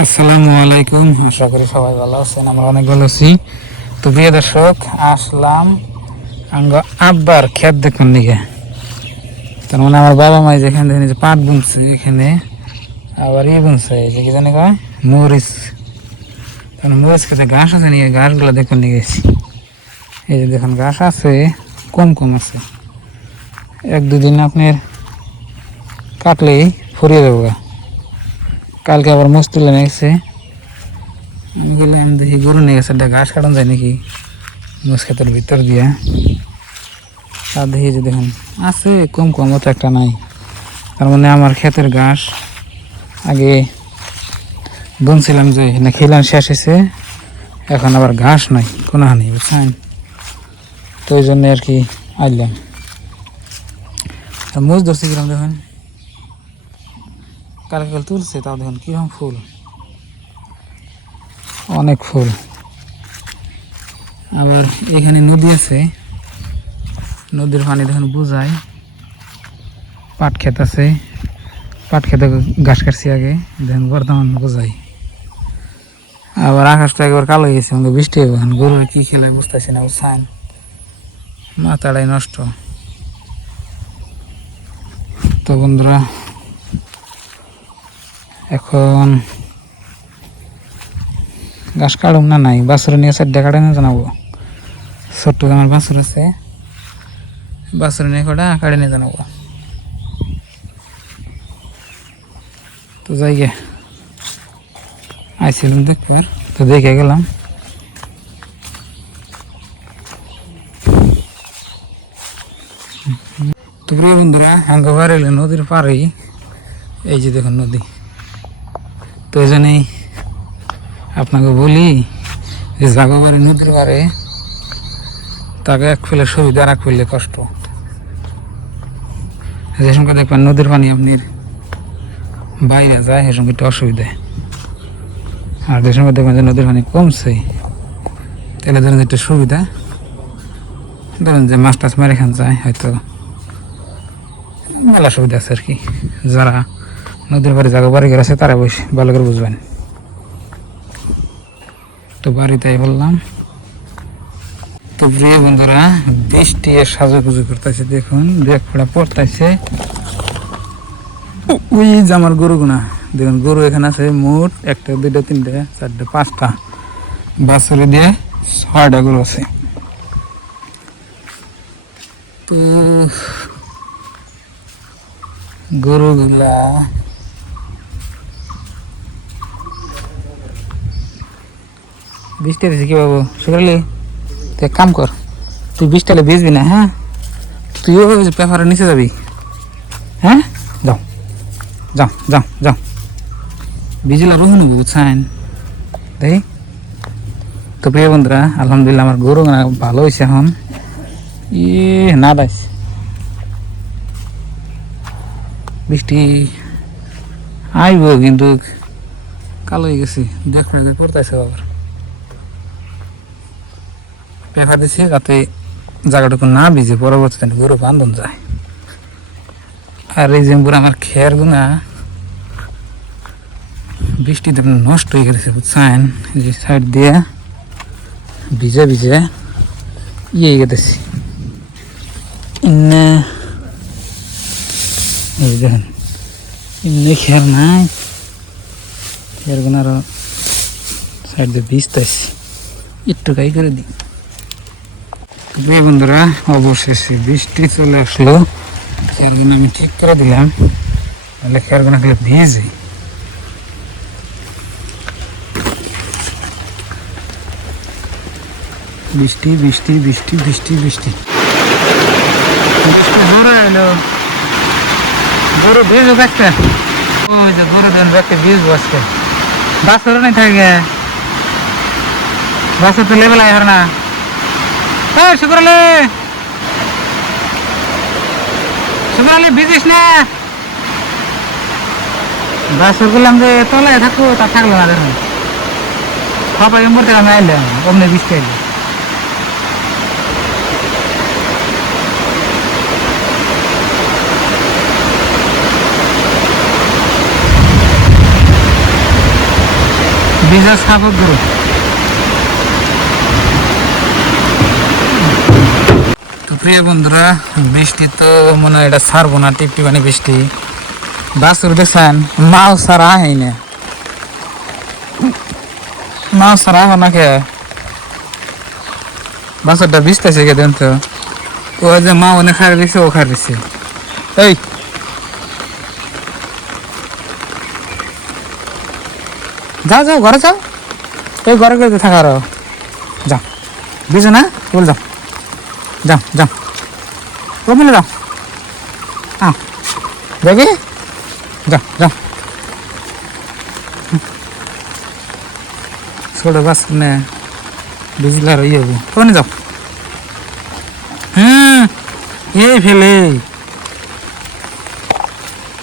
আসসালামু আলাইকুম, আশা করি সবাই ভালো আছেন। আমরা অনেক ভালো আছি। তো প্রিয় দর্শক, আসলাম আঙ্গ আব্বার ক্ষেত দেখুন দিকে। তার মানে আমার বাবা মাই যেখানে দেখেন যে পাট বুনছে, এখানে আবার বুনছে যে কি জানি কয় মরিচ। কারণ মরিচ খেতে ঘাস আছে নিয়ে ঘাসগুলো দেখুন নিয়ে গেছি। এই যে দেখুন ঘাস আছে, কম কম আছে, এক দুদিন আপনার কাটলেই ফুরিয়ে দেবো। কালকে আবার মোষ তুলে নিয়ে গেছে। আমি বললাম দেখি গরু নিয়ে গেছে, ঘাস কাটানো যায় নাকি মোষ ক্ষেতের ভিতর দিয়া। তা দেখি যে দেখুন আছে কম কম, অত একটা নাই। তার মানে আমার ক্ষেতের ঘাস আগে বুনছিলাম যে না খেলাম শেষ হয়েছে, এখন আবার ঘাস নাই কোনো হানি, বুঝছেন? তো এই জন্য আর কি আইলাম। আর মোষ ধরছি কিরম দেখুন, কালকে তুলছে, তাও দেখুন কিরকম ফুল, অনেক ফুল। আবার এখানে নদী আছে, নদীর পানি দেখুন বুঝায়। পাট ক্ষেত আছে, পাট খেতে ঘাস কাটছি আগে, দেখুন বর্তমান বোঝাই। আবার আকাশটা একবার কালো হয়ে গেছে, আমাকে বৃষ্টি হবে, গরুর কি খেলায় বুঝতেছি না, বুঝছেন? মাথাটাই নষ্ট। তো বন্ধুরা, এখন ঘাস কাটুম না নাই, বাছুর নিয়ে চারটা কাটে না জানাবো। ছোট্ট আমার বাছুর আছে, বাছুর নিয়ে কটা কাটে নিয়ে জানাবো। তো যাই গে, আইছিলাম দেখবার, তো দেখে গেলাম। তো প্রিয় বন্ধুরা, একবার এলে নদীর পাড়েই, এই যে দেখুন নদী। তো এই জন্যই আপনাকে বলি যে জাগোবাড়ি নদীর পাড়ে তাকে এক ফেলে সুবিধা আর এক ফেলে কষ্ট। যে সঙ্গে দেখবেন নদীর পানি আপনার বাইরে যায়, সে সঙ্গে একটু অসুবিধায়। আর যে সঙ্গে দেখবেন যে নদীর পানি কমছে, তাহলে ধরেন একটু সুবিধা। ধরেন যে মাছ টাছ মেরে খান যায়, হয়তো মেলা সুবিধা আছে আর কি। যারা নদীর পাড়ে জায়গা বাড়ি গেছে তারা বসে ভালো করে বুঝবেন। তো বাড়িতে বললাম। তো প্রিয় বন্ধুরা, বৃষ্টি সাজুগুজু করতেছে, দেখুন দেখ ফোড়া পড়তেছে। ওই যে আমার গরুগুনা দেখুন, গরু এখানে আছে মোট 1 2 3 4 5টা, বাছুরি দিয়ে 6টা গরু আছে। তো গরুগুলা বৃষ্টি দিয়েছে কি বাবু শুক্রালি, তুই এক কাম কর, তুই বৃষ্টিলে ভিজবি না, হ্যাঁ? তুইও পেপারের নিচে যাবি, হ্যাঁ? যাও যাও যাও যাও, ভিজিলা রুহু নেবো, বুঝছেন? দেখি। তো প্রিয় বন্ধুরা, আলহামদুলিল্লাহ আমার গরু ভালো হয়েছে এখন। না দাইস বৃষ্টি আইব, কিন্তু কালো হয়ে গেছি, দেখ পড়তেছে আবার। পেপার দিছি যাতে জায়গাটুকু না ভিজে, পরবর্তীতে গরু বান্ধন যায়। আর এই যে আমার খেয়ার গুনা বৃষ্টিতে নষ্ট হয়ে গেছে, বুঝছেন? যে সাইড দিয়ে ভিজে ভিজে গেতেছি। এই দেখেন এমনি খেয়ার নাই, খেয়ার গুনার সাইড দিয়ে ভিজতেছি, একটু গাই করে দিই। বন্ধুরা, অবশেষে বৃষ্টি চলে আসলো, খেয়ার গুনা আমি ঠিক করে দিলাম, তাহলে খেয়ার গুনা খেলে ভিজে। বৃষ্টি বৃষ্টি বৃষ্টি বৃষ্টি বৃষ্টি বৃষ্টি জোরে এলো, গরু ভিজুক আজকে। ওই যে গরু দেন ব্যাগকে ভিজবো আজকে, বাস করে নাই থাকে, বাসে তো লেবেল আয় না। হ্যাঁ শুক্রালি, শুক্রালি ভিজিস না, বাসর করলাম যে তলায় থাকবো, তা থাকলো না। দেখুন সবাই এমন থেকে আমি আইলাম, অমনি বৃষ্টি আইলো। ভিজা সাপত গরু। তো প্রিয় বন্ধুরা, বৃষ্টি তো মনে হয় এটা ছাড়বো না, টিপটিপানি বৃষ্টি। বাসুর দেখছেন মাও সারা হয় না, মাও সারা হয় না কে বাসুরটা ভিজতেছে কে দেন তো। ও যে মা অনেক খার দিছে, ও খার দিছে। এই যাও যাও ঘরে যাও, এই ঘরে ঘরে থাকা আরো যাও, বুঝো না বল, যাও যাও যাও, ও মিলে যাও, দেখি যাও যাও। ছোট বাস নে বুঝলে আর ইয়ে হবো, ওখানে যাও। এই ফেলে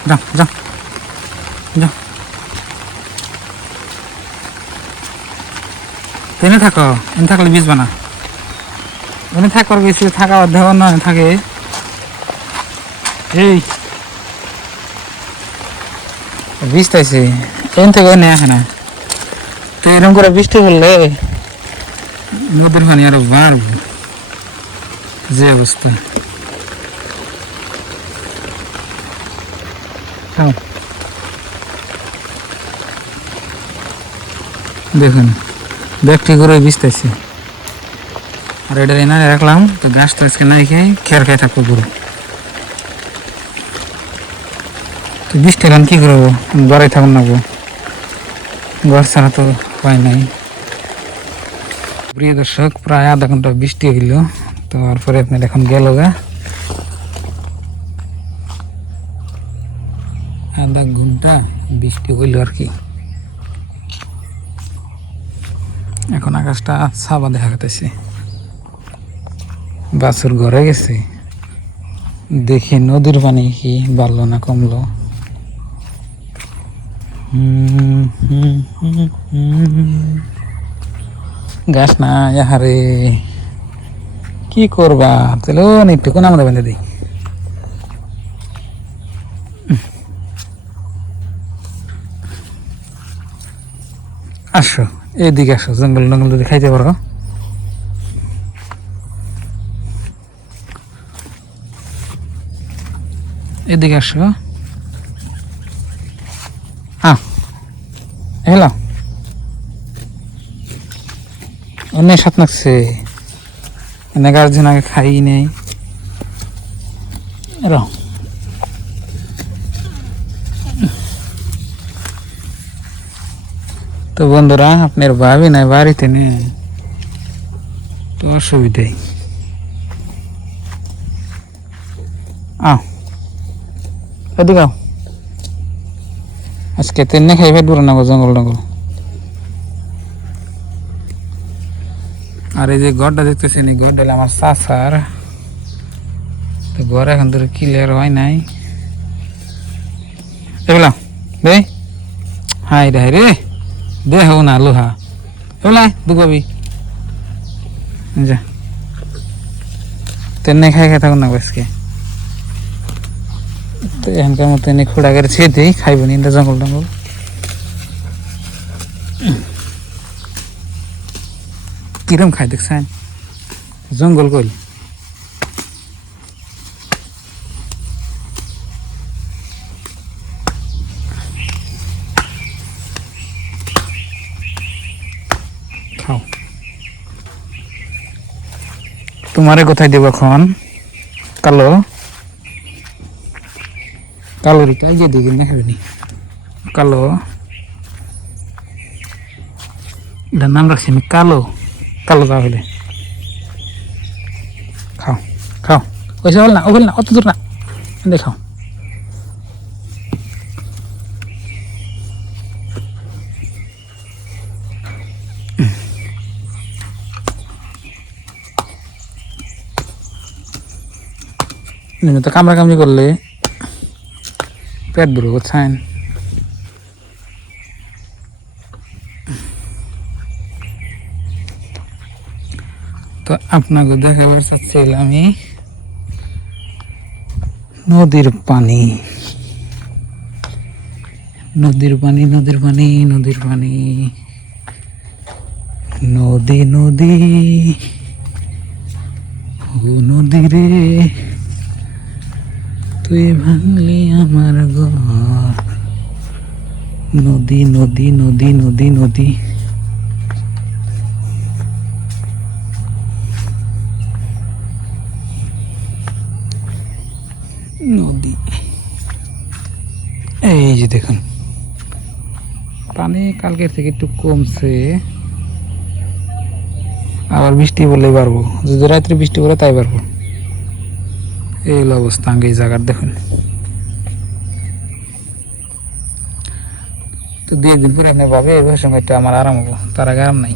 যাও যাও যাও, এনে থাকো, এনে থাকলে বুঝবা না। এনে থাকার বেশি থাকা দেওয়ার নয় থাকে। এই বৃষ্টি এন থেকে এনে আসে না। তো এরকম করে বৃষ্টি পড়লে নদীর পানি আরো বাড়বো, যে অবস্থা। দেখুন ব্যাগটি করে বৃষ্টি, আর এটা এনে রাখলাম। তো গাছ তো আজকে নাই খেয়ে খেয়ার খেয়ে থাকবো পুরো। তো বৃষ্টি এখন কী করবো, ঘরে থাকুন নাকবো, ঘর ছাড়া তো উপায় নাই। প্রিয় দর্শক, প্রায় আধা ঘন্টা বৃষ্টি হইল। তো তারপরে আপনার এখন গেল গা আধা ঘন্টা বৃষ্টি হইল আর কি। এখন আকাশটা সাবা দেখা যাচ্ছে। বাছুর ঘরে গেছে, দেখি নদীর পানি কি বাড়লো না কমলো। গাছ না হারে কি করবা, চলো একটুকুন আমরা বেঁধে দিই। আসো এইদিকে আসো, জঙ্গল টঙ্গল যদি খাইতে পারো। এদিকে আসো, হ্যালো অনেক সাত লাগছে, গার্জেন আগে খাই নেই। তো বন্ধুরা, আপনার ভাবি নাই বাড়িতে নেই, তো অসুবিধাই। এদিকে আজকে তেনে খাই ফেট বলো না জঙ্গল টঙ্গল। আর এই যে ঘরটা দেখতেছেন, এই ঘরটা আমার চাচার। তো ঘর এখন ধরে ক্লিয়ার হয় নাই। এগুলা রে হাই রে হাই রে দেহ না লোহা, এগুলা দুগাবি যা তেনে খাই খাই থাকুন না আজকে। তো এখানকার মতো এনে খোড়া করে ছেড়ে দিই, খাইব নি জঙ্গল টঙ্গল। কিরম খাই দেখছেন, জঙ্গল কইল। খাও, তোমারে কোথায় দেব এখন? কালো কালো রিটা যে দিকে না খাবি, কালো এটার নাম রাখছি আমি কালো। কালো তাহলে খাও খাও, ওইসব বল না, ওগুলো না, অত দূর না, দেখাও। তো কামড়া কামড়ি করলে পেট ভরে বুঝছেন। তো আপনাকে দেখাবার চাচ্ছিলাম আমি নদীর পানি, নদীর পানি, নদীর পানি, নদীর পানি। নদী নদী ও নদী রে, তুই ভাঙলি আমার ঘর। নদী নদী নদী নদী নদী। নদী, এই যে দেখুন পানি কালকের থেকে একটু কমছে, আবার বৃষ্টি বললেই পারবো, যদি রাত্রে বৃষ্টি পড়ে তাই পারবো। এই হলো অবস্থা আগে এই জায়গার দেখুন। তো 2 একদিন পরে আপনি ভাবে এবার সঙ্গে একটু আমার আরাম হবো, তার আগে আরাম নাই।